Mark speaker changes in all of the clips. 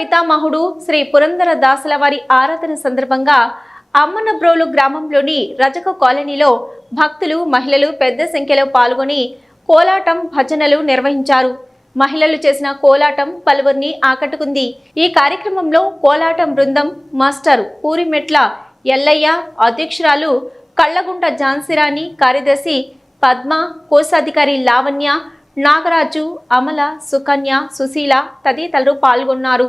Speaker 1: పితామహుడు శ్రీ పురందర దాసుల వారి ఆరాధన సందర్భంగా అమ్మనబ్రోలు గ్రామంలోని రజక కాలనీలో భక్తులు మహిళలు పెద్ద సంఖ్యలో పాల్గొని కోలాటం భజనలు నిర్వహించారు. మహిళలు చేసిన కోలాటం పలువురిని ఆకట్టుకుంది. ఈ కార్యక్రమంలో కోలాటం బృందం మాస్టర్ పూరిమెట్ల ఎల్లయ్య అధ్యక్షురాలు కళ్ళగుంట ఝాన్సీరాణి కార్యదర్శి పద్మ కోశాధికారి లావణ్య నాగరాజు అమల సుకన్య సుశీల తదితరులు పాల్గొన్నారు.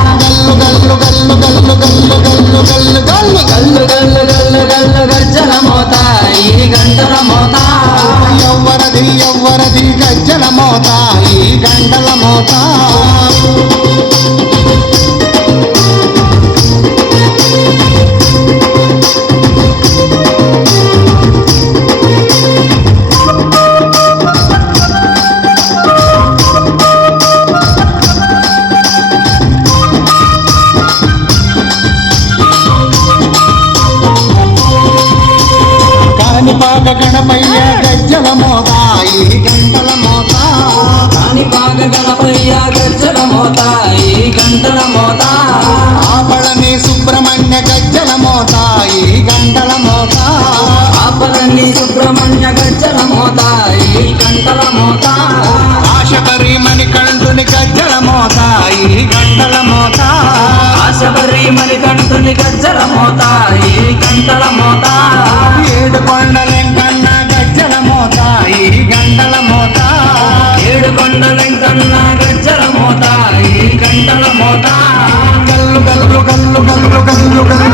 Speaker 2: గల్లు గల్లు గల్లు
Speaker 3: గల్లు గల్లు గల్లు గల్లు
Speaker 2: గల్లు గల్లు గల్లు
Speaker 3: గజ్జల మోత ఈ గంటల మోత
Speaker 2: ఎవ్వరది ఎవ్వరది గజ్జల మోత ఈ గంటల మోత కాణిపాక గణపయ్య గజ్జల మోత ఈ గంటల మోత.
Speaker 3: కాణిపాక గణపయ్య గజ్జల మోత ఈ గంటల మోత.
Speaker 2: ఆపళని సుబ్రహ్మణ్య గజ్జల మోత ఈ గంటల మోత.
Speaker 3: ఆపరణి సుబ్రహ్మణ్య గజ్జల మోత ఈ గంటల మోత.
Speaker 2: ఆశబరి మణికంఠుని గజ్జల మోత ఈ గంటల మోత.
Speaker 3: ఆశబరి మణికంఠుని గజ్జల మోత ఈ గంటల మోత.
Speaker 2: గల్లు గల్లు గల్లు గల్లు గల్లు గల్లు.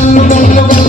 Speaker 3: Música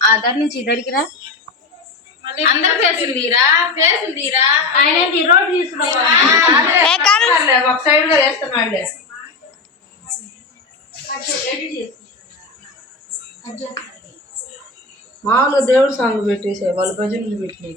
Speaker 4: ఆధార్ నుంచి ఇద్దరికి రా. అందరు ఫేసులు తీరా ఫేసులు తీరా ఆయన రోడ్ ఒక సైడ్గా వేస్తున్నాడు
Speaker 5: మామూలుగా దేవుడు సాంగ్ పెట్టేసే వాళ్ళు భజనలు పెట్టినాయి